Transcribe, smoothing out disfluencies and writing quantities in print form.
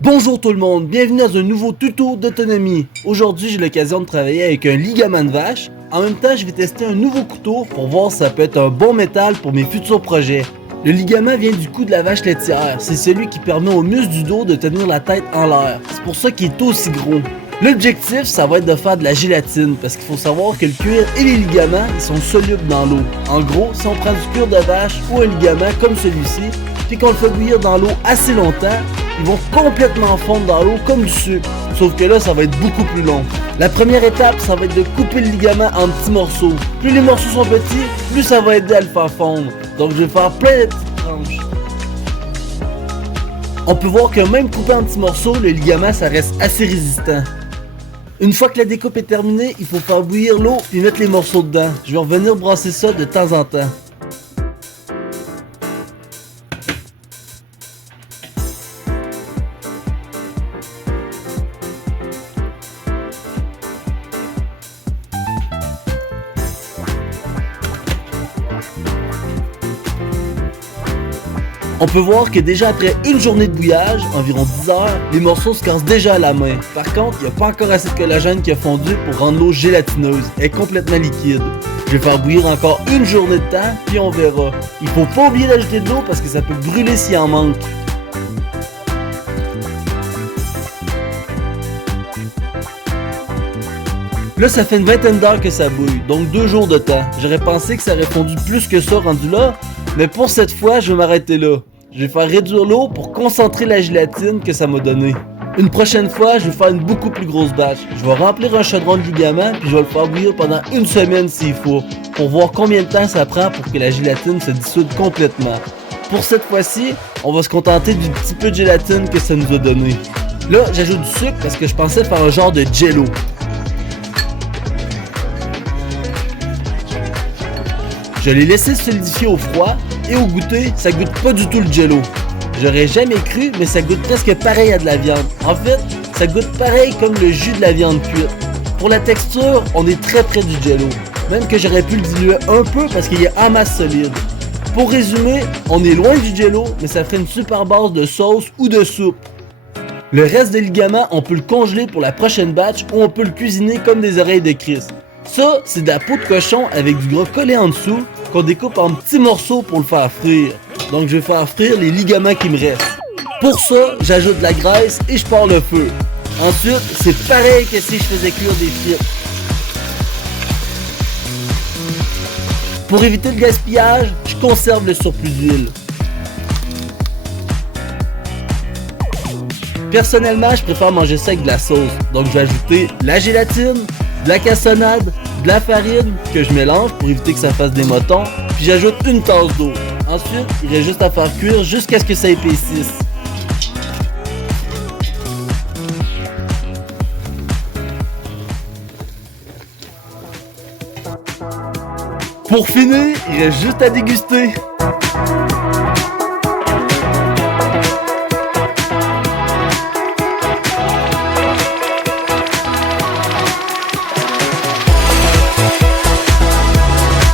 Bonjour tout le monde, bienvenue dans un nouveau tuto d'autonomie. Aujourd'hui, j'ai l'occasion de travailler avec un ligament de vache. En même temps, je vais tester un nouveau couteau pour voir si ça peut être un bon métal pour mes futurs projets. Le ligament vient du cou de la vache laitière. C'est celui qui permet aux muscles du dos de tenir la tête en l'air. C'est pour ça qu'il est aussi gros. L'objectif, ça va être de faire de la gélatine, parce qu'il faut savoir que le cuir et les ligaments, ils sont solubles dans l'eau. En gros, si on prend du cuir de vache ou un ligament comme celui-ci, puis qu'on le fait bouillir dans l'eau assez longtemps, ils vont complètement fondre dans l'eau comme du sucre. Sauf que là, ça va être beaucoup plus long. La première étape, ça va être de couper le ligament en petits morceaux. Plus les morceaux sont petits, plus ça va aider à le faire fondre. Donc je vais faire plein de petites tranches. On peut voir que même coupé en petits morceaux, le ligament, ça reste assez résistant. Une fois que la découpe est terminée, il faut faire bouillir l'eau et mettre les morceaux dedans. Je vais revenir brasser ça de temps en temps. On peut voir que déjà après une journée de bouillage, environ 10 heures, les morceaux se cassent déjà à la main. Par contre, il n'y a pas encore assez de collagène qui a fondu pour rendre l'eau gélatineuse. Elle est complètement liquide. Je vais faire bouillir encore une journée de temps, puis on verra. Il faut pas oublier d'ajouter de l'eau parce que ça peut brûler s'il en manque. Là, ça fait une vingtaine d'heures que ça bouille, donc 2 jours de temps. J'aurais pensé que ça aurait fondu plus que ça rendu là, mais pour cette fois, je vais m'arrêter là. Je vais faire réduire l'eau pour concentrer la gélatine que ça m'a donné. Une prochaine fois, je vais faire une beaucoup plus grosse batch. Je vais remplir un chaudron de ligament, puis je vais le faire bouillir pendant une semaine s'il faut, pour voir combien de temps ça prend pour que la gélatine se dissoude complètement. Pour cette fois-ci, on va se contenter du petit peu de gélatine que ça nous a donné. Là, j'ajoute du sucre parce que je pensais faire un genre de jello. Je l'ai laissé solidifier au froid et au goûter, ça goûte pas du tout le jello. J'aurais jamais cru, mais ça goûte presque pareil à de la viande. En fait, ça goûte pareil comme le jus de la viande cuite. Pour la texture, on est très près du jello. Même que j'aurais pu le diluer un peu parce qu'il est en masse solide. Pour résumer, on est loin du jello, mais ça fait une super base de sauce ou de soupe. Le reste des ligaments, on peut le congeler pour la prochaine batch ou on peut le cuisiner comme des oreilles de Christ. Ça, c'est de la peau de cochon avec du gras collé en dessous qu'on découpe en petits morceaux pour le faire frire. Donc je vais faire frire les ligaments qui me restent. Pour ça, j'ajoute de la graisse et je pars le feu. Ensuite, c'est pareil que si je faisais cuire des frites. Pour éviter le gaspillage, je conserve le surplus d'huile. Personnellement, je préfère manger ça avec de la sauce. Donc je vais ajouter la gélatine, de la cassonade, de la farine que je mélange pour éviter que ça fasse des motons, puis j'ajoute une tasse d'eau. Ensuite, il reste juste à faire cuire jusqu'à ce que ça épaississe. Pour finir, il reste juste à déguster.